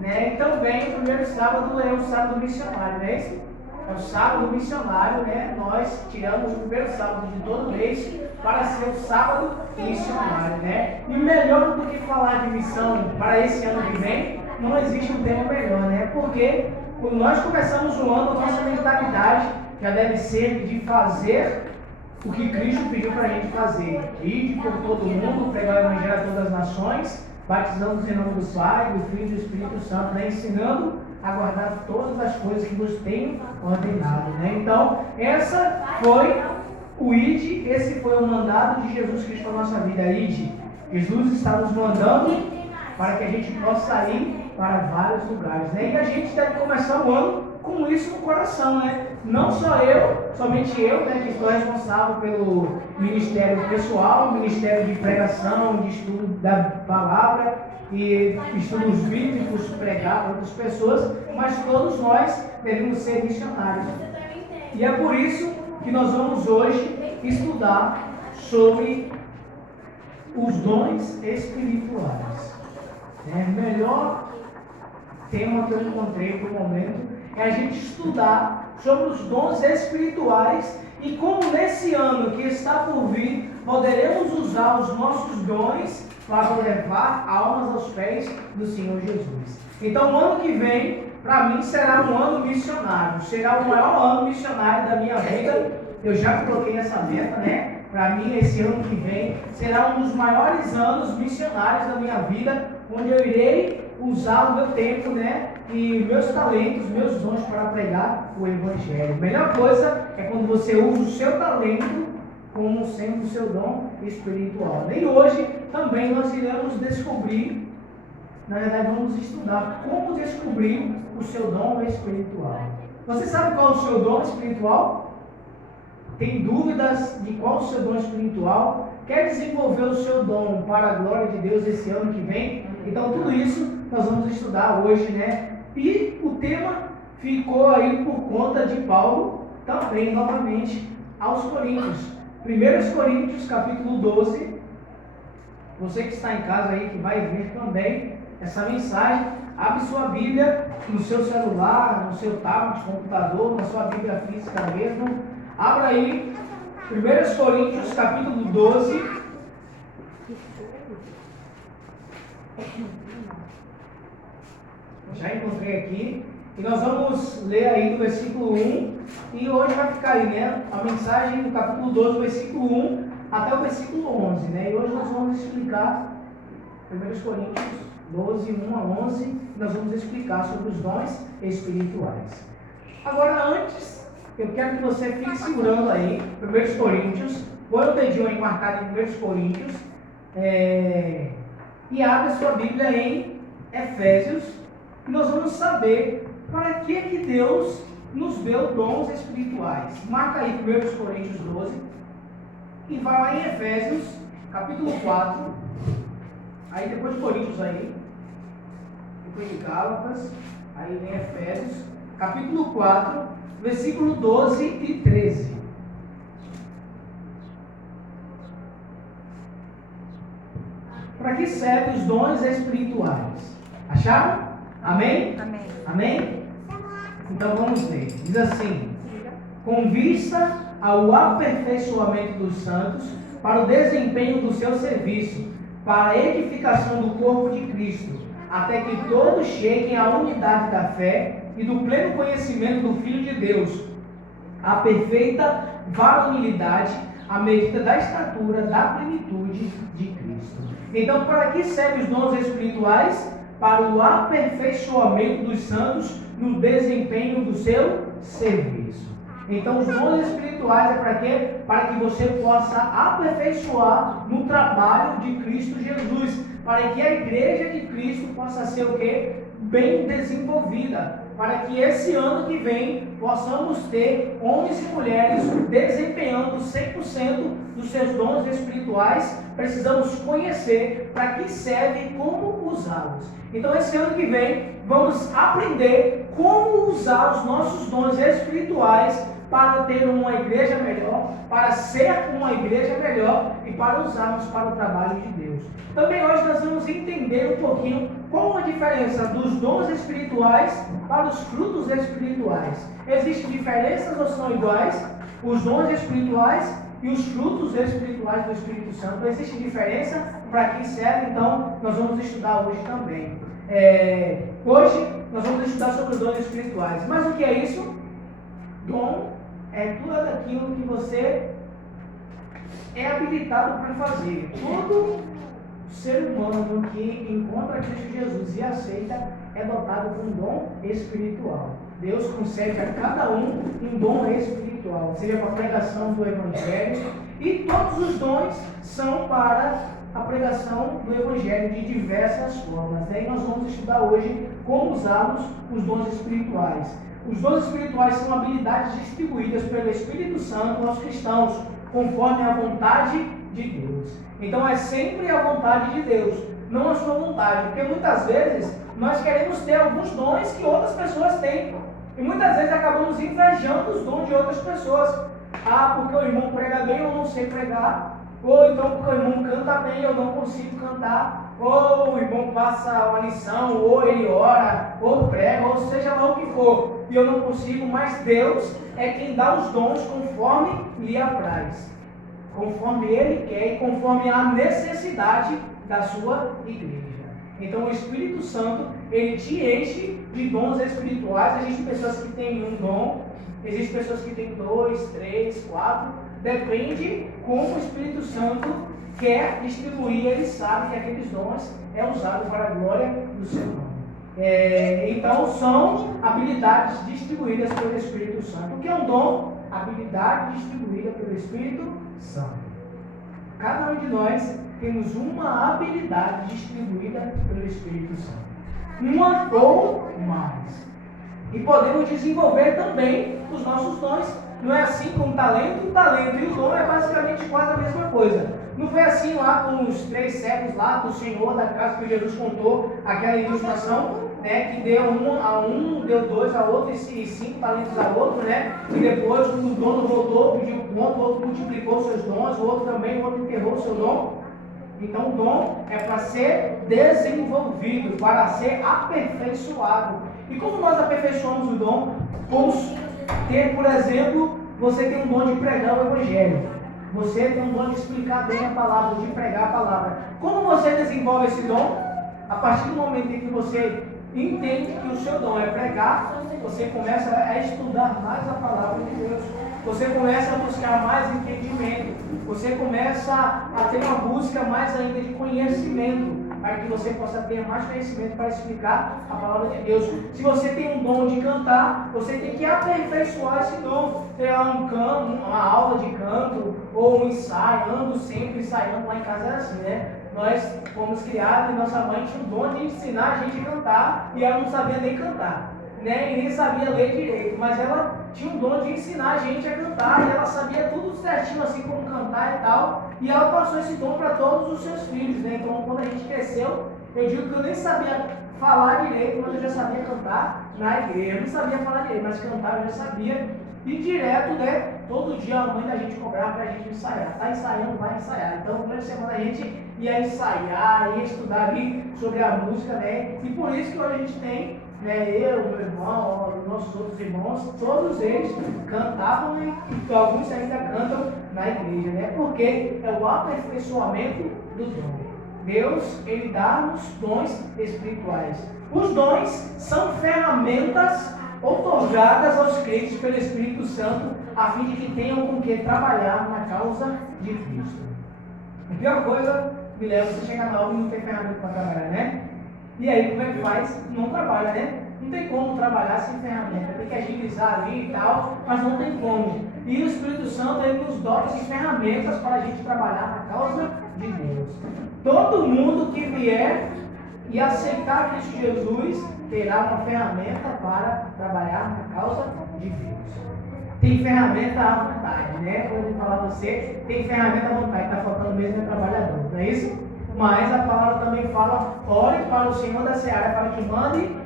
né? E também o primeiro sábado é o sábado missionário, não é isso? É o sábado missionário, né? Nós tiramos o primeiro sábado de todo mês para ser o sábado missionário, né? E melhor do que falar de missão para esse ano que vem, não existe um tema melhor, né? Porque quando nós começamos o ano, a nossa mentalidade já deve ser de fazer o que Cristo pediu para a gente fazer. Ir por todo mundo, pregar o Evangelho a todas as nações, batizando-os em nome do Pai, do Filho e do Espírito Santo, né? Ensinando a guardar todas as coisas que nos tem ordenado, né? Então, essa foi o ID, esse foi o mandado de Jesus Cristo para a nossa vida. ID, Jesus está nos mandando para que a gente possa ir para vários lugares, né? E a gente deve começar o ano com isso no coração, né? Não só eu, somente eu, né, que estou responsável pelo ministério pessoal, ministério de pregação, de estudo da palavra e estudos bíblicos, pregar para outras pessoas, mas todos nós devemos ser missionários. E é por isso que nós vamos hoje estudar sobre os dons espirituais. O melhor tema que eu encontrei para o momento é a gente estudar sobre os dons espirituais e como nesse ano que está por vir poderemos usar os nossos dons para levar almas aos pés do Senhor Jesus. Então o ano que vem para mim será um ano missionário, será o maior ano missionário da minha vida. Eu já coloquei essa meta, né? Para mim esse ano que vem será um dos maiores anos missionários da minha vida, onde eu irei usar o meu tempo, né, e meus talentos, meus dons para pregar o Evangelho. A melhor coisa é quando você usa o seu talento como sendo o seu dom espiritual. E hoje também nós iremos descobrir, na verdade vamos estudar como descobrir o seu dom espiritual. Você sabe qual é o seu dom espiritual? Tem dúvidas de qual é o seu dom espiritual? Quer desenvolver o seu dom para a glória de Deus esse ano que vem? Então tudo isso nós vamos estudar hoje, né? E o tema ficou aí por conta de Paulo, também novamente aos Coríntios. 1 Coríntios capítulo 12. Você que está em casa aí, que vai ver também essa mensagem, abre sua Bíblia no seu celular, no seu tablet, computador, na sua Bíblia física mesmo. Abra aí 1 Coríntios capítulo 12. Já encontrei aqui. E nós vamos ler aí do versículo 1. E hoje vai ficar aí, né? A mensagem do capítulo 12, versículo 1 até o versículo 11, né? E hoje nós vamos explicar 1 Coríntios 12, 1 a 11. E nós vamos explicar sobre os dons espirituais. Agora, antes, eu quero que você fique segurando aí 1 Coríntios. Põe o dedinho aí marcado em 1 Coríntios. E abre a sua Bíblia em Efésios. E nós vamos saber para que Deus nos deu dons espirituais. Marca aí 1 Coríntios 12. E vai lá em Efésios, capítulo 4. Aí depois de Coríntios aí. Depois de Gálatas. Aí vem Efésios, capítulo 4, versículo 12 e 13. Para que servem os dons espirituais? Acharam? Amém? Amém. Amém? Então vamos ler. Diz assim: com vista ao aperfeiçoamento dos santos, para o desempenho do seu serviço, para a edificação do corpo de Cristo, até que todos cheguem à unidade da fé e do pleno conhecimento do Filho de Deus, à perfeita varonilidade, à medida da estatura da plenitude de Cristo. Então, para que servem os dons espirituais? Para o aperfeiçoamento dos santos no desempenho do seu serviço. Então, os dons espirituais é para quê? Para que você possa aperfeiçoar no trabalho de Cristo Jesus, para que a igreja de Cristo possa ser o quê? Bem desenvolvida, para que esse ano que vem possamos ter homens e mulheres desempenhando 100% dos seus dons espirituais. Precisamos conhecer para que serve e como usá-los. Então esse ano que vem vamos aprender como usar os nossos dons espirituais para ter uma igreja melhor, para ser uma igreja melhor e para usarmos para o trabalho de Deus. Também hoje nós vamos entender um pouquinho qual a diferença dos dons espirituais para os frutos espirituais. Existem diferenças ou são iguais? Os dons espirituais e os frutos espirituais do Espírito Santo. Existe diferença? Para quem serve? Então, nós vamos estudar hoje também. Hoje, nós vamos estudar sobre os dons espirituais. Mas o que é isso? Dom é tudo aquilo que você é habilitado para fazer. Todo ser humano que encontra Cristo Jesus e aceita é dotado com um dom espiritual. Deus concede a cada um dom espiritual, seja para a pregação do Evangelho, e todos os dons são para a pregação do Evangelho de diversas formas. Daí nós vamos estudar hoje como usá-los, os dons espirituais. Os dons espirituais são habilidades distribuídas pelo Espírito Santo aos cristãos, conforme a vontade de Deus. Então é sempre a vontade de Deus, não a sua vontade, porque muitas vezes nós queremos ter alguns dons que outras pessoas têm, e muitas vezes acabamos invejando os dons de outras pessoas. Porque o irmão prega bem, eu não sei pregar. Ou então porque o irmão canta bem, eu não consigo cantar. Ou o irmão passa uma lição, ou ele ora, ou prega, ou seja lá o que for, e eu não consigo. Mas Deus é quem dá os dons conforme lhe apraz, conforme Ele quer e conforme a necessidade da sua igreja. Então o Espírito Santo, Ele te enche de dons espirituais. Existem pessoas que têm um dom, existem pessoas que têm 2, 3, 4, depende como o Espírito Santo quer distribuir. Ele sabe que aqueles dons é usado para a glória do seu nome. Então são habilidades distribuídas pelo Espírito Santo. O que é um dom? Habilidade distribuída pelo Espírito Santo. Cada um de nós temos uma habilidade distribuída pelo Espírito Santo, uma ou mais, e podemos desenvolver também os nossos dons. Não é assim com o talento e o dom é basicamente quase a mesma coisa. Não foi assim lá com os 3 cegos lá do Senhor da casa que Jesus contou aquela ilustração, né, que deu a um, deu 2 a outro e 5 talentos a outro, né? E depois o dono voltou, pediu ponto, o outro multiplicou seus dons, o outro também, o outro enterrou o seu dom. Então o dom é para ser desenvolvido, para ser aperfeiçoado. E como nós aperfeiçoamos o dom? Vamos ter, por exemplo, você tem um dom de pregar o Evangelho. Você tem um dom de explicar bem a palavra, de pregar a palavra. Como você desenvolve esse dom? A partir do momento em que você entende que o seu dom é pregar, você começa a estudar mais a palavra de Deus. Você começa a buscar mais entendimento. Você começa a ter uma busca mais ainda de conhecimento, para que você possa ter mais conhecimento para explicar a palavra de Deus. Se você tem um dom de cantar, você tem que aperfeiçoar esse dom. Ter uma aula de canto, ou um ensaio, ando sempre ensaiando. Lá em casa era assim, né? Nós fomos criados e nossa mãe tinha o dom de ensinar a gente a cantar, e ela não sabia nem cantar, né? E nem sabia ler direito, mas ela tinha o dom de ensinar a gente a cantar, e ela sabia tudo certinho, assim como cantar e tal, e ela passou esse dom para todos os seus filhos, né? Então quando a gente cresceu, eu digo que eu nem sabia falar direito, mas eu já sabia cantar na igreja. Eu não sabia falar direito, mas cantar eu já sabia. E direto, né? Todo dia a mãe da gente cobrava pra gente ensaiar. Tá ensaiando, vai ensaiar. Então, durante a semana a gente ia ensaiar, ia estudar ali sobre a música, né? E por isso que hoje a gente tem, né? Eu, meu irmão, nossos outros irmãos, todos eles cantavam, né? E alguns ainda cantam na igreja, né? Porque é o aperfeiçoamento do dom. Deus, Ele dá-nos dons espirituais. Os dons são ferramentas outorgadas aos crentes pelo Espírito Santo, a fim de que tenham com que trabalhar na causa de Cristo. A pior coisa me leva você chegar na obra e não ter ferramenta para trabalhar, né? E aí como é que faz? Não trabalha, né? Não tem como trabalhar sem ferramenta, tem que agilizar ali e tal, mas não tem como. E o Espírito Santo, Ele nos dota de ferramentas para a gente trabalhar na causa de Deus. Todo mundo que vier e aceitar Cristo Jesus terá uma ferramenta para trabalhar na causa de Deus. Tem ferramenta à vontade, né? Quando eu falar a você, tem ferramenta à vontade, está faltando mesmo é trabalhador, não é isso? Mas a palavra também fala, ore para o Senhor da Seara, para que mande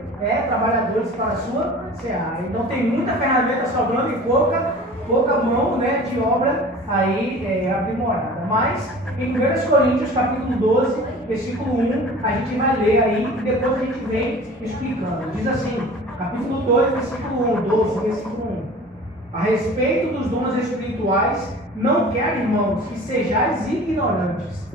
trabalhadores para a sua seara. Então tem muita ferramenta sobrando e pouca pouca mão, né, de obra aí aprimorada. Mas em 1 Coríntios capítulo 12, versículo 1, a gente vai ler aí e depois a gente vem explicando. Diz assim, capítulo 2, versículo 1, 12, versículo 1. A respeito dos dons espirituais, não quero, irmãos, que sejais ignorantes.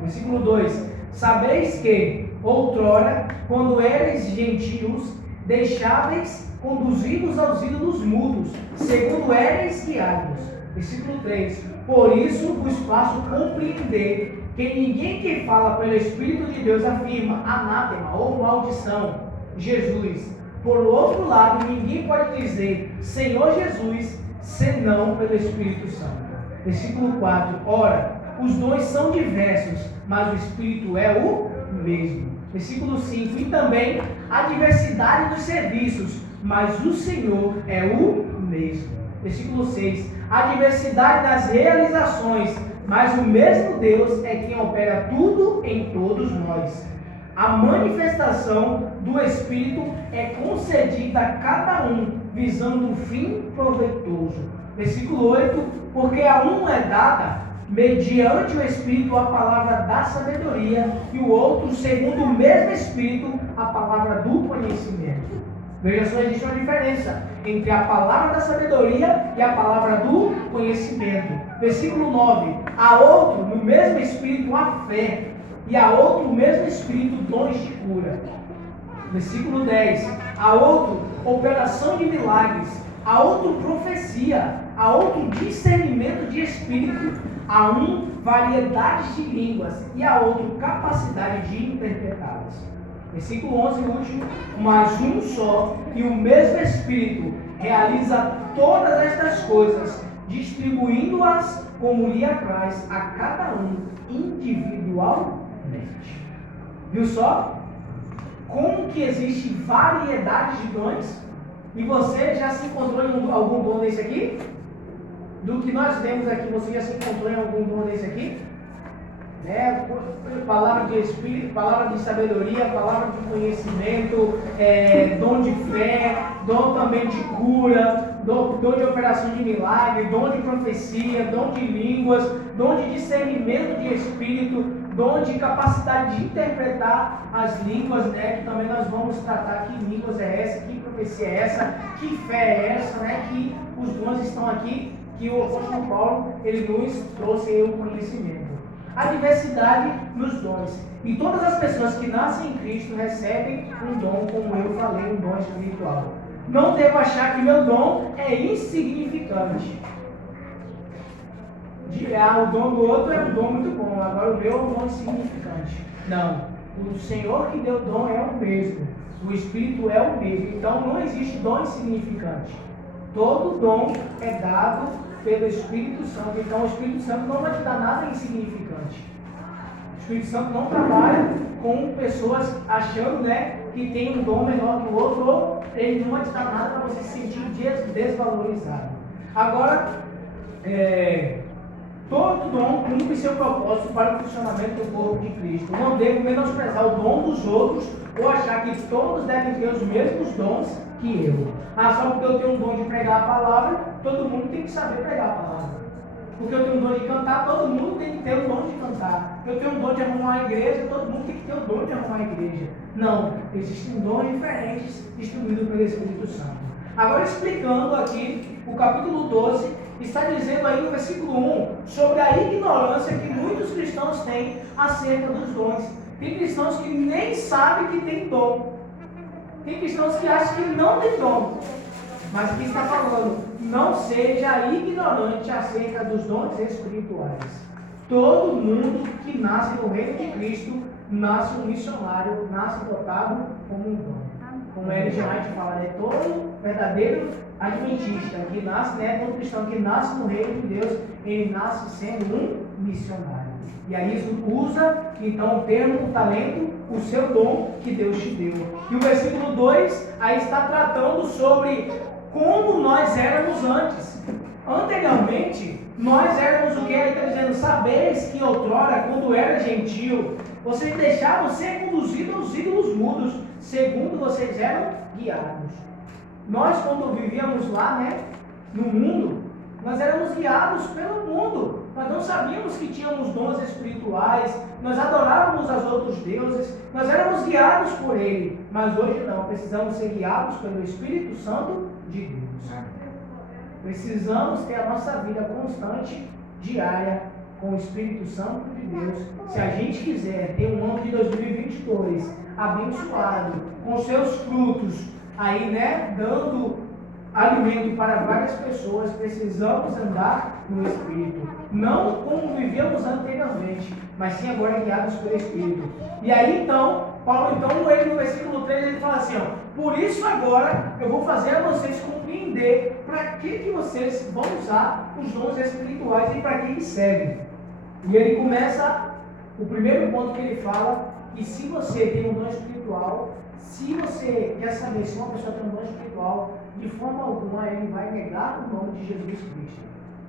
Versículo 2. Sabeis que, outrora, quando erais gentios, deixáveis conduzidos aos ídolos mudos, segundo erais guiados. Versículo 3. Por isso vos faço compreender que ninguém que fala pelo Espírito de Deus afirma anátema ou maldição Jesus. Por outro lado, ninguém pode dizer Senhor Jesus, senão pelo Espírito Santo. Versículo 4. Ora, os dons são diversos, mas o Espírito é o mesmo. Versículo 5. E também a diversidade dos serviços, mas o Senhor é o mesmo. Versículo 6. A diversidade das realizações, mas o mesmo Deus é quem opera tudo em todos nós. A manifestação do Espírito é concedida a cada um, visando o fim proveitoso. Versículo 8. Porque a um é dada, mediante o Espírito, a palavra da sabedoria, e o outro, segundo o mesmo Espírito, a palavra do conhecimento. Veja só, existe uma diferença entre a palavra da sabedoria e a palavra do conhecimento. Versículo 9. A outro, no mesmo Espírito, a fé, e a outro, no mesmo Espírito, dons de cura. Versículo 10. A outro, operação de milagres, a outro, profecia, a outro, discernimento de espírito, a um, variedades de línguas, e a outro, capacidade de interpretá-las. Versículo 11, último. Mas um só e o mesmo Espírito realiza todas estas coisas, distribuindo-as como lhe apraz a cada um individualmente. Viu só? Como que existe variedade de dons? E você já se encontrou em algum dom desse aqui? Do que nós vemos aqui, você já se encontrou em algum dom desse aqui? Palavra de espírito, palavra de sabedoria, palavra de conhecimento, dom de fé, dom também de cura, dom de operação de milagre, dom de profecia, dom de línguas, dom de discernimento de espírito, dom de capacidade de interpretar as línguas, né? Que também nós vamos tratar que línguas é essa, que profecia é essa, que fé é essa, né? Que os dons estão aqui, que o apóstolo Paulo ele nos trouxe aí o conhecimento. A diversidade nos dons. E todas as pessoas que nascem em Cristo recebem um dom, como eu falei, um dom espiritual. Não devo achar que meu dom é insignificante. O dom do outro é um dom muito bom, agora o meu é um dom insignificante. Não. O Senhor que deu o dom é o mesmo. O Espírito é o mesmo. Então não existe dom insignificante. Todo dom é dado pelo Espírito Santo. Então o Espírito Santo não vai te dar nada insignificante. O Espírito Santo não trabalha com pessoas achando, né, que tem um dom menor que o outro, ou ele não vai te dar nada para você se sentir desvalorizado. Agora, todo dom cumpre seu propósito para o funcionamento do corpo de Cristo. Não devo menosprezar o dom dos outros ou achar que todos devem ter os mesmos dons que eu. Só porque eu tenho um dom de pregar a palavra, todo mundo tem que saber pregar a palavra. Porque eu tenho um dom de cantar, todo mundo tem que ter o dom de cantar. Eu tenho um dom de arrumar a igreja, todo mundo tem que ter o dom de arrumar a igreja. Não, existem dons diferentes distribuídos pelo Espírito Santo. Agora explicando aqui, o capítulo 12 está dizendo aí no versículo 1 sobre a ignorância que muitos cristãos têm acerca dos dons. Tem cristãos que nem sabem que tem dom. Tem cristãos que acham que não tem dom. Mas aqui está falando, não seja ignorante acerca dos dons espirituais. Todo mundo que nasce no reino de Cristo, nasce um missionário, nasce dotado como um dom. Como Ellen G. White fala, todo verdadeiro adventista que nasce, todo cristão que nasce no reino de Deus, ele nasce sendo um missionário. E aí isso usa, então, o termo, o talento, o seu dom que Deus te deu. E o versículo 2, aí está tratando sobre como nós éramos antes. Anteriormente, nós éramos o que ele está dizendo, sabeis que outrora, quando era gentio, vocês deixavam ser conduzidos aos ídolos mudos, segundo vocês eram guiados. Nós, quando vivíamos lá, no mundo, Nós éramos guiados pelo mundo. Nós não sabíamos que tínhamos dons espirituais. Nós adorávamos os outros deuses. Nós éramos guiados por Ele. Mas hoje não. Precisamos ser guiados pelo Espírito Santo de Deus. Precisamos ter a nossa vida constante, diária, com o Espírito Santo de Deus. Se a gente quiser ter um ano de 2022 abençoado, com seus frutos aí, né, dando alimento para várias pessoas, precisamos andar no Espírito. Não como vivíamos anteriormente, mas sim agora guiados pelo Espírito. E aí então, Paulo, ele no versículo 3, ele fala assim, ó, por isso agora eu vou fazer a vocês compreender para que vocês vão usar os dons espirituais e para que eles servem. E ele começa, o primeiro ponto que ele fala, que se você tem um dom espiritual, se você quer saber se uma pessoa tem um dom espiritual, de forma alguma ele vai negar o nome de Jesus Cristo.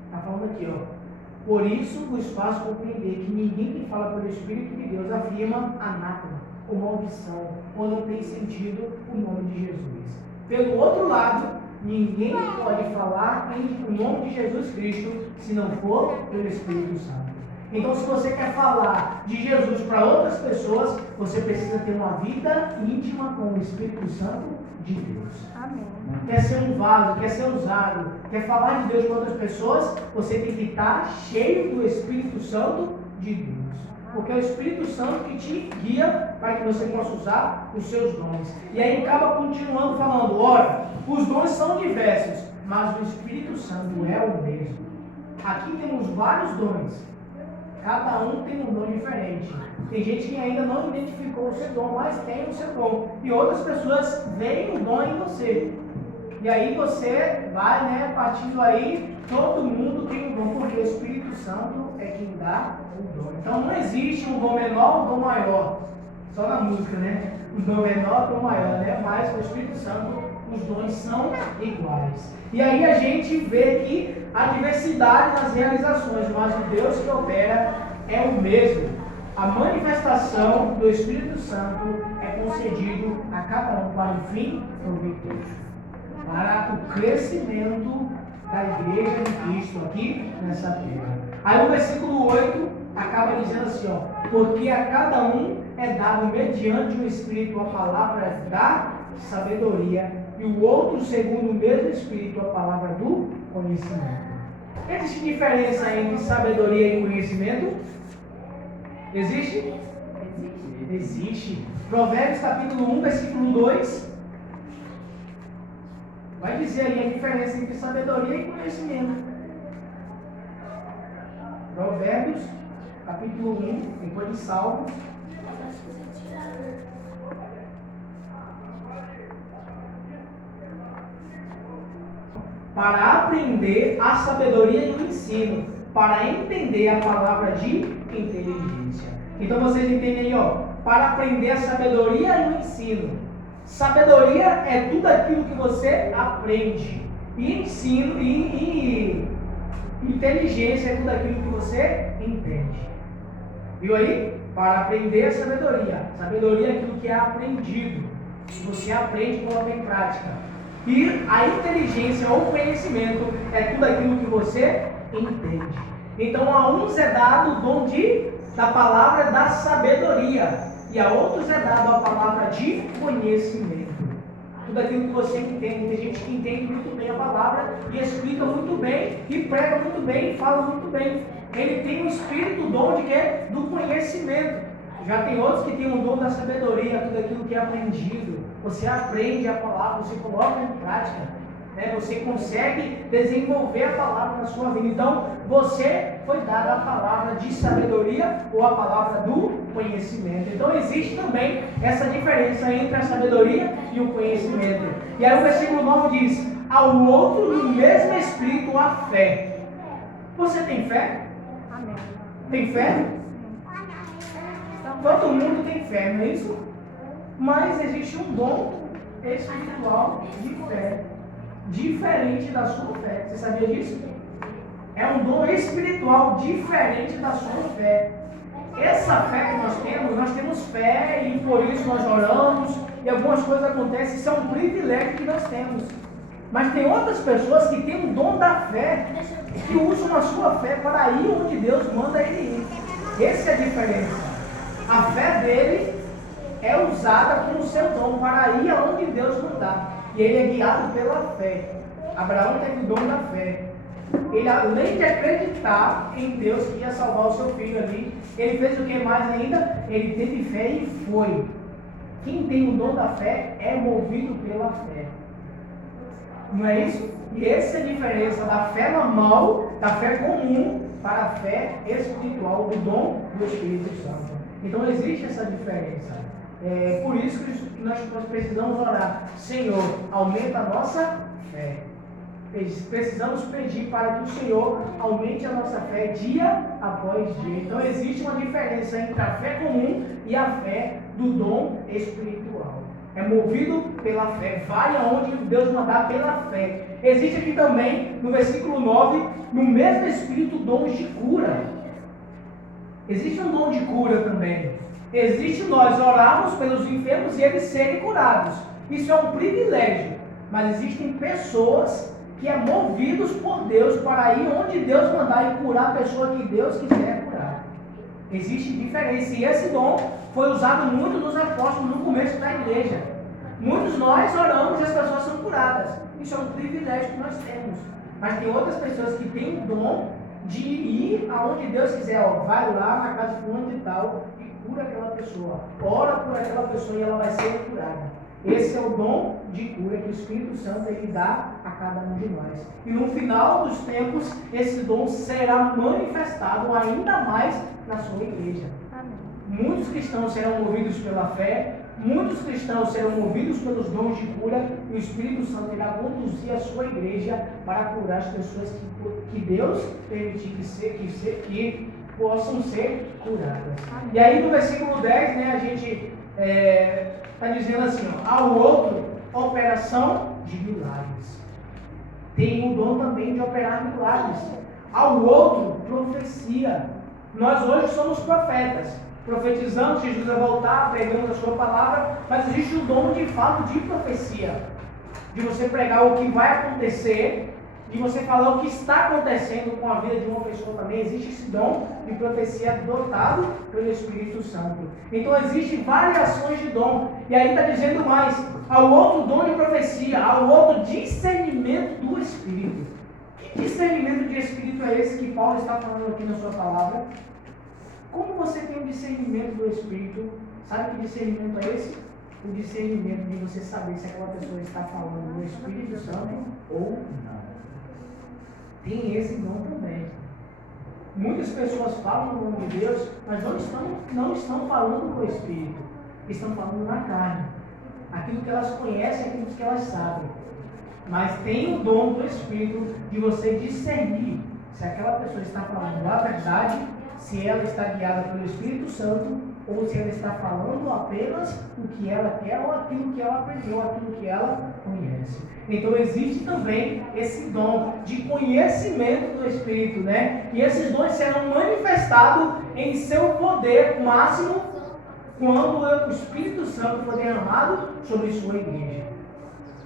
Está falando aqui, ó. Por isso vos faço compreender que ninguém que fala pelo Espírito de Deus afirma anátema, ou maldição, ou não tem sentido o nome de Jesus. Pelo outro lado, ninguém pode falar em nome de Jesus Cristo se não for pelo Espírito Santo. Então, se você quer falar de Jesus para outras pessoas, você precisa ter uma vida íntima com o Espírito Santo de Deus. Amém. Quer ser um vaso, quer ser usado, quer falar de Deus para outras pessoas, você tem que estar cheio do Espírito Santo de Deus. Porque é o Espírito Santo que te guia para que você possa usar os seus dons. E aí acaba continuando falando, ora, os dons são diversos, mas o Espírito Santo é o mesmo. Aqui temos vários dons. Cada um tem um dom diferente. Tem gente que ainda não identificou o seu dom, mas tem o seu dom. E outras pessoas veem o dom em você. E aí você vai, né, partindo aí, todo mundo tem um dom, porque o Espírito Santo é quem dá o dom. Então não existe um dom menor, um dom maior. Só na música, né? O dom menor, o dom maior, né? Mas o Espírito Santo, os dons são iguais. E aí a gente vê que a diversidade nas realizações, mas o Deus que opera é o mesmo. A manifestação do Espírito Santo é concedido a cada um para o fim proveitoso, para o crescimento da igreja de Cristo aqui nessa terra. Aí o versículo 8 acaba dizendo assim, ó, porque a cada um é dado mediante o Espírito a palavra da sabedoria, e o outro segundo o mesmo Espírito a palavra do conhecimento. Existe diferença entre sabedoria e conhecimento? Existe? Existe. Provérbios capítulo 1, versículo 2 vai dizer aí a diferença entre sabedoria e conhecimento. Provérbios capítulo 1, depois de Salmos. Para aprender a sabedoria e o ensino, para entender a palavra de inteligência. Então vocês entendem aí, ó, para aprender a sabedoria e o ensino. Sabedoria é tudo aquilo que você aprende. E ensino e inteligência é tudo aquilo que você entende. Viu aí? Para aprender a sabedoria. Sabedoria é aquilo que é aprendido. Você aprende e coloca em prática. E a inteligência ou conhecimento é tudo aquilo que você entende. Então a uns é dado o dom da palavra da sabedoria, e a outros é dado a palavra de conhecimento. Tudo aquilo que você entende. Tem gente que entende muito bem a palavra e explica muito bem, e prega muito bem, e fala muito bem. Ele tem o espírito, o dom de quê? Do conhecimento. Já tem outros que têm o dom da sabedoria, tudo aquilo que é aprendido. Você aprende a palavra, você coloca em prática, né? Você consegue desenvolver a palavra na sua vida. Então, você foi dado a palavra de sabedoria ou a palavra do conhecimento. Então, existe também essa diferença entre a sabedoria e o conhecimento. E aí o versículo 9 diz, ao outro no mesmo espírito a fé. Você tem fé? Amém. Tem fé? Todo mundo tem fé, não é isso? Mas existe um dom espiritual de fé, diferente da sua fé. Você sabia disso? É um dom espiritual diferente da sua fé. Essa fé que nós temos fé e por isso nós oramos e algumas coisas acontecem. Isso é um privilégio que nós temos. Mas tem outras pessoas que têm o dom da fé, que usam a sua fé para ir onde Deus manda ele ir. Essa é a diferença. A fé dele é usada como seu dom para ir aonde Deus mandar. E ele é guiado pela fé. Abraão teve o dom da fé. Ele, além de acreditar em Deus que ia salvar o seu filho ali, ele fez o que mais ainda? Ele teve fé e foi. Quem tem o dom da fé é movido pela fé. Não é isso? E essa é a diferença da fé normal, da fé comum, para a fé espiritual, do dom do Espírito Santo. Então existe essa diferença. Por isso que nós precisamos orar: Senhor, aumenta a nossa fé. Precisamos pedir para que o Senhor aumente a nossa fé dia após dia. Então existe uma diferença entre a fé comum e a fé do dom espiritual. É movido pela fé, vai aonde Deus mandar pela fé. Existe aqui também, no versículo 9, no mesmo Espírito, dons de cura. Existe um dom de cura também. Existe nós orarmos pelos enfermos e eles serem curados. Isso é um privilégio. Mas existem pessoas que é movidos por Deus para ir onde Deus mandar e curar a pessoa que Deus quiser curar. Existe diferença. E esse dom foi usado muito nos apóstolos no começo da igreja. Muitos nós oramos e as pessoas são curadas. Isso é um privilégio que nós temos. Mas tem outras pessoas que têm o dom de ir aonde Deus quiser. Vai lá na casa de fulano e tal e cura aquela pessoa. Ora por aquela pessoa e ela vai ser curada. Esse é o dom de cura que o Espírito Santo ele dá a cada um de nós. E no final dos tempos, esse dom será manifestado ainda mais na sua igreja. Amém. Muitos cristãos serão movidos pela fé, muitos cristãos serão movidos pelos dons de cura, e o Espírito Santo irá conduzir a sua igreja para curar as pessoas que Deus permitir que possam ser curadas. Amém. E aí no versículo 10, né, a gente está dizendo assim, ao outro, operação de milagres. Tem o dom também de operar milagres. Ao outro, profecia. Nós hoje somos profetas. Profetizamos, Jesus vai voltar, pregando a sua palavra, mas existe o dom de fato de profecia. De você pregar o que vai acontecer, de você falar o que está acontecendo com a vida de uma pessoa também. Existe esse dom de profecia dotado pelo Espírito Santo. Então existem variações de dom. E aí está dizendo mais: ao outro dom de profecia, ao outro discernimento do Espírito. Que discernimento de Espírito é esse que Paulo está falando aqui na sua palavra? Como você tem o discernimento do Espírito? Sabe que discernimento é esse? O discernimento de você saber se aquela pessoa está falando do Espírito Santo ou não. Tem esse dom também. Muitas pessoas falam no nome de Deus, mas não estão falando com o Espírito. Estão falando na carne. Aquilo que elas conhecem, aquilo que elas sabem. Mas tem o dom do Espírito de você discernir se aquela pessoa está falando a verdade, se ela está guiada pelo Espírito Santo, ou se ela está falando apenas o que ela quer, ou aquilo que ela aprendeu, aquilo que ela conhece. Então existe também esse dom de conhecimento do Espírito, né? E esses dons serão manifestados em seu poder máximo quando o Espírito Santo for derramado sobre sua igreja.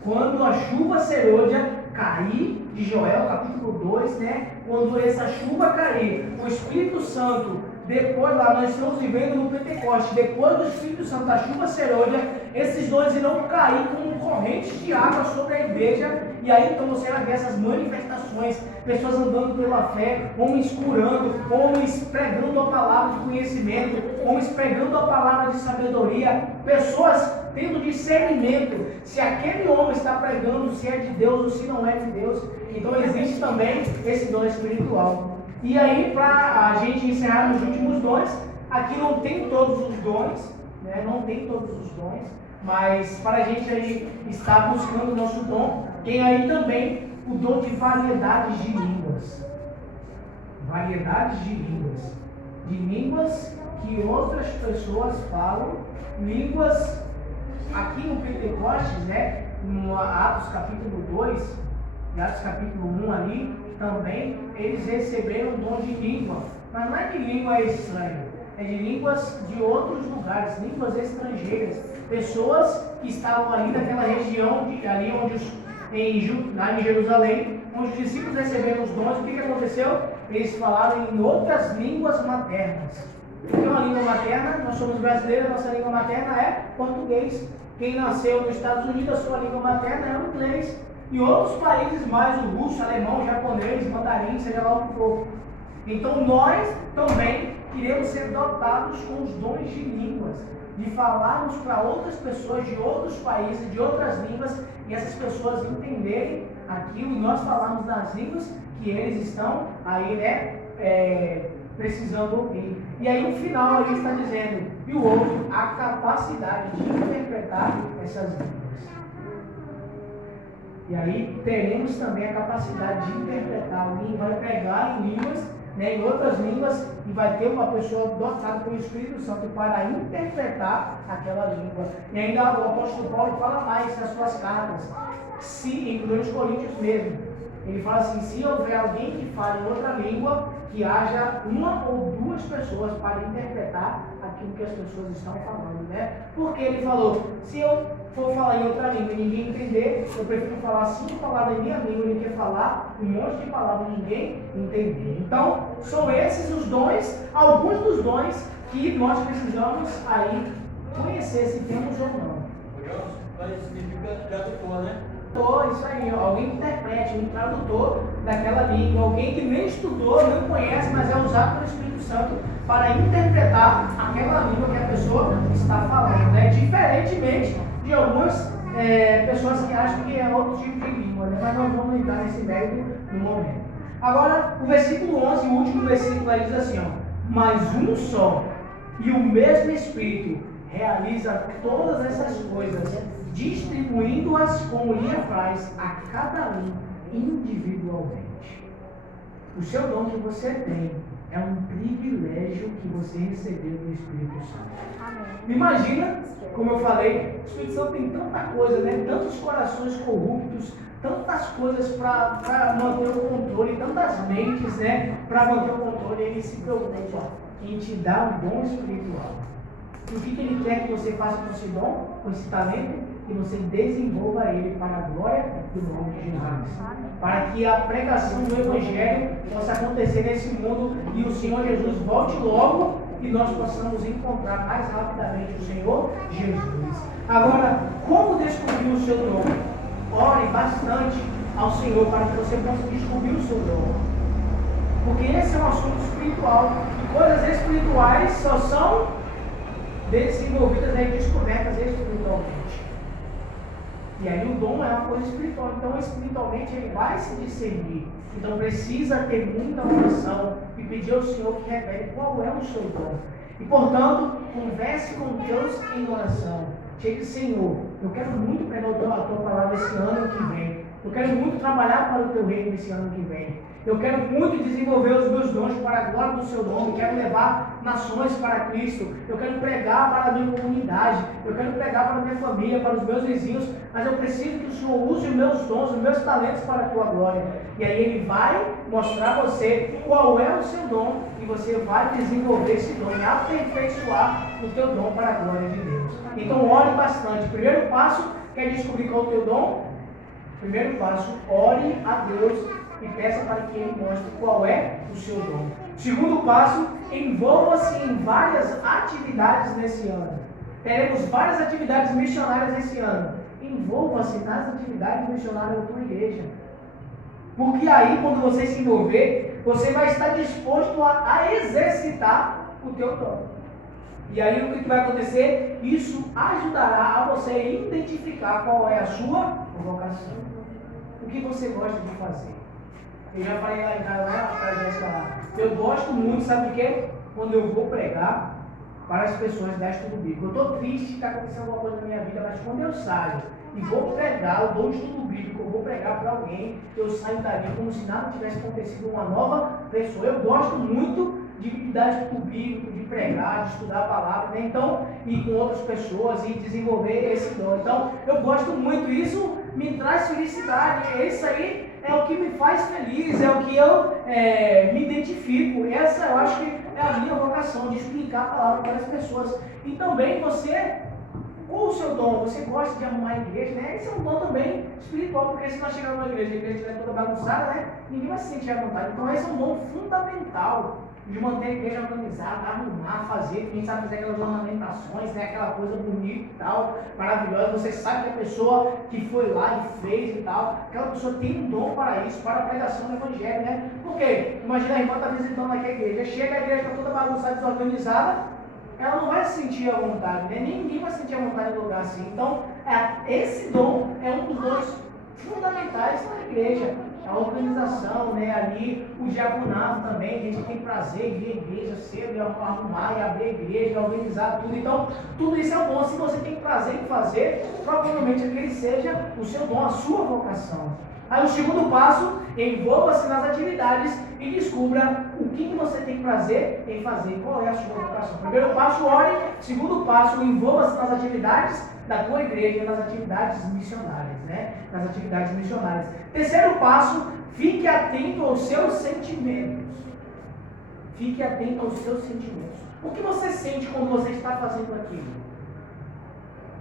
Quando a chuva serôdia cair, de Joel capítulo 2, né? Quando essa chuva cair, o Espírito Santo, depois lá nós estamos vivendo no Pentecoste, depois do Espírito Santo, da chuva serôdia, esses dons irão cair como correntes de água sobre a igreja, e aí então você vai ver essas manifestações, pessoas andando pela fé, homens curando, homens pregando a palavra de conhecimento, homens pregando a palavra de sabedoria, pessoas tendo discernimento se aquele homem está pregando, se é de Deus ou se não é de Deus. Então existe também esse dom espiritual. E aí, para a gente encerrar nos últimos dons, aqui não tem todos os dons, né? Não tem todos os dons, mas para a gente aí estar buscando o nosso dom, tem aí também o dom de variedades de línguas. Variedades de línguas. De línguas que outras pessoas falam, línguas aqui no Pentecostes, né? No Atos capítulo 2, e Atos capítulo 1 ali, também eles receberam o dom de língua. Mas não é de língua estranha, é de línguas de outros lugares, línguas estrangeiras. Pessoas que estavam ali naquela região, ali onde lá em Jerusalém, onde os discípulos receberam os dons. O que aconteceu? Eles falaram em outras línguas maternas. O que é uma língua materna? Nós somos brasileiros, nossa língua materna é português. Quem nasceu nos Estados Unidos, a sua língua materna é o inglês. Em outros países mais, o russo, alemão, japonês, mandarim, seja lá o que for. Então nós também queremos ser dotados com os dons de línguas, de falarmos para outras pessoas de outros países, de outras línguas, e essas pessoas entenderem aquilo e nós falarmos nas línguas que eles estão aí, precisando ouvir. E aí no final ele está dizendo, e o outro, a capacidade de interpretar essas línguas. E aí teremos também a capacidade de interpretar. Alguém vai pregar em línguas, em outras línguas, e vai ter uma pessoa dotada pelo Espírito Santo para interpretar aquela língua. E ainda o apóstolo Paulo fala mais nas suas cartas, em 1 Coríntios mesmo. Ele fala assim, se houver alguém que fale em outra língua, que haja uma ou duas pessoas para interpretar aquilo que as pessoas estão falando, Porque ele falou, se eu for falar em outra língua e ninguém entender, eu prefiro falar 5 palavras em minha língua do que falar um monte de palavras e ninguém entender. Então, são esses os dons, alguns dos dons que nós precisamos aí conhecer, se temos ou não. Mas significa tradutor, né? Isso aí, alguém que interprete, um tradutor daquela língua, alguém que nem estudou, não conhece, mas é usado pelo Espírito Santo para interpretar aquela língua que a pessoa está falando, Diferentemente de algumas pessoas que acham que é outro tipo de língua, Mas nós vamos entrar nesse mérito no momento. Agora, o versículo 11, o último versículo, aí diz assim, mas um só e o mesmo Espírito realiza todas essas coisas, distribuindo-as como lhe apraz a cada um individualmente. O seu dom que você tem é um privilégio que você recebeu do Espírito Santo. Amém. Imagina, como eu falei, o Espírito Santo tem tanta coisa, tantos corações corruptos, tantas coisas para manter o controle, tantas mentes, para manter o controle. Ele se preocupa em te dar um dom espiritual. E o que ele quer que você faça com esse dom, com esse talento? Que você desenvolva ele para a glória do nome de Jesus. Para que a pregação do Evangelho possa acontecer nesse mundo e o Senhor Jesus volte logo e nós possamos encontrar mais rapidamente o Senhor Jesus. Agora, como descobrir o seu dom? Ore bastante ao Senhor para que você possa descobrir o seu dom. Porque esse é um assunto espiritual. E coisas espirituais só são desenvolvidas e descobertas espiritualmente. E aí o dom é uma coisa espiritual, então espiritualmente ele vai se discernir. Então precisa ter muita oração e pedir ao Senhor que revele qual é o seu dom. E portanto, converse com Deus em oração. Chegue, Senhor, eu quero muito pregar a tua palavra esse ano que vem. Eu quero muito trabalhar para o teu reino esse ano que vem. Eu quero muito desenvolver os meus dons para a glória do seu nome. Eu quero levar nações para Cristo. Eu quero pregar para a minha comunidade. Eu quero pregar para a minha família, para os meus vizinhos. Mas eu preciso que o Senhor use os meus dons, os meus talentos para a tua glória. E aí Ele vai mostrar a você qual é o seu dom. E você vai desenvolver esse dom e aperfeiçoar o teu dom para a glória de Deus. Então ore bastante. Primeiro passo, quer descobrir qual é o teu dom? Primeiro passo, ore a Deus e peça para que Ele mostre qual é o seu dom. Segundo passo, envolva-se em várias atividades nesse ano. Teremos várias atividades missionárias esse ano. Envolva-se nas atividades missionárias da tua igreja. Porque aí, quando você se envolver, você vai estar disposto a exercitar o teu dom. E aí o que vai acontecer? Isso ajudará a você identificar qual é a sua vocação. O que você gosta de fazer. Eu já falei lá em casa, para a Jéssica lá. Eu gosto muito, sabe o quê? Quando eu vou pregar para as pessoas da estudo bíblico. Eu estou triste que está acontecendo alguma coisa na minha vida, mas quando eu saio e vou pregar, eu dou um estudo bíblico, eu vou pregar para alguém, eu saio dali como se nada tivesse acontecido, uma nova pessoa. Eu gosto muito de dar estudo bíblico, de pregar, de estudar a palavra, Então, ir com outras pessoas e desenvolver esse dom. Então, eu gosto muito, isso me traz felicidade, isso aí é o que me faz feliz, é o que eu me identifico. Essa eu acho que é a minha vocação, de explicar a palavra para as pessoas. E também você Ou o seu dom, você gosta de arrumar a igreja, né? Esse é um dom também espiritual, porque se nós chegarmos na igreja e a igreja estiver toda bagunçada, né? Ninguém vai se sentir à vontade. Então esse é um dom fundamental de manter a igreja organizada, arrumar, fazer. Quem sabe fazer aquelas ornamentações, né? Aquela coisa bonita e tal, maravilhosa. Você sabe que a pessoa que foi lá e fez e tal, aquela pessoa tem um dom para isso, para a pregação do evangelho, né? Porque imagina a irmã está visitando aqui a igreja, chega a igreja está toda bagunçada, desorganizada, ela não vai se sentir à vontade, né? Ninguém vai se sentir à vontade em lugar assim. Então, esse dom é um dos dons fundamentais na igreja. A organização, né? Ali, o diaconato também, a gente tem prazer em ver a igreja cedo, arrumar e abrir a igreja, organizar tudo. Então, tudo isso é bom. Se você tem prazer em fazer, provavelmente aquele seja o seu dom, a sua vocação. Aí o segundo passo, envolva-se nas atividades e descubra o que você tem prazer em fazer, qual é a sua vocação. Primeiro passo, ore. Segundo passo, envolva-se nas atividades da tua igreja, nas atividades missionárias, né? Nas atividades missionárias. Terceiro passo, fique atento aos seus sentimentos. Fique atento aos seus sentimentos. O que você sente quando você está fazendo aquilo?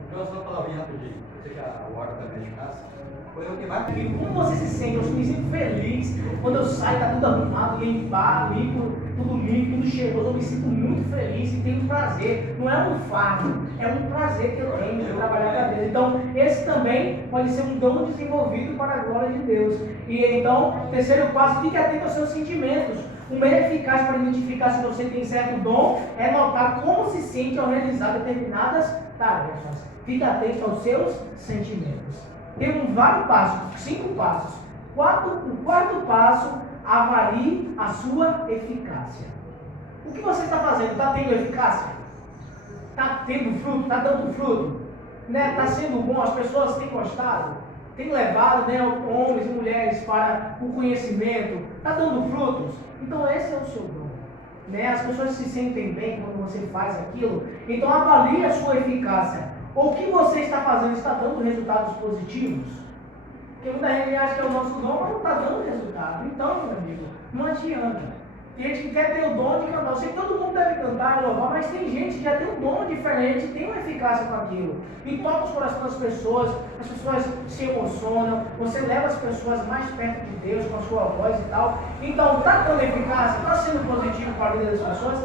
Então, só uma palavrinha rapidinho. Eu sei que a hora também de casa. Foi o que mais. Como você se sente? Eu me sinto feliz quando eu saio, está tudo arrumado, limpo, tudo limpo, tudo cheiroso. Eu me sinto muito feliz e tenho prazer. Não é um fardo, é um prazer que eu tenho de trabalhar para Deus. Então, esse também pode ser um dom desenvolvido para a glória de Deus. E então, terceiro passo, fique atento aos seus sentimentos. Um meio eficaz para identificar se você tem certo dom é notar como se sente ao realizar determinadas tarefas. Fique atento aos seus sentimentos. Temos vários passos, 5 passos. O quarto passo, avalie a sua eficácia. O que você está fazendo? Está tendo eficácia? Está tendo fruto? Está dando fruto? Né? Está sendo bom? As pessoas têm gostado? Têm levado, né, homens e mulheres para o conhecimento? Está dando frutos? Então esse é o seu dom. Né? As pessoas se sentem bem quando você faz aquilo. Então avalie a sua eficácia. O que você está fazendo está dando resultados positivos? Porque muita gente acha que é o nosso dom, mas não está dando resultado. Então, meu amigo, não adianta. Tem gente que quer ter o dom de cantar. Eu sei que todo mundo deve cantar e louvar, mas tem gente que já tem um dom diferente, tem uma eficácia com aquilo. E toca os corações das pessoas, as pessoas se emocionam, você leva as pessoas mais perto de Deus com a sua voz e tal. Então, está dando eficácia, está sendo positivo para a vida das pessoas?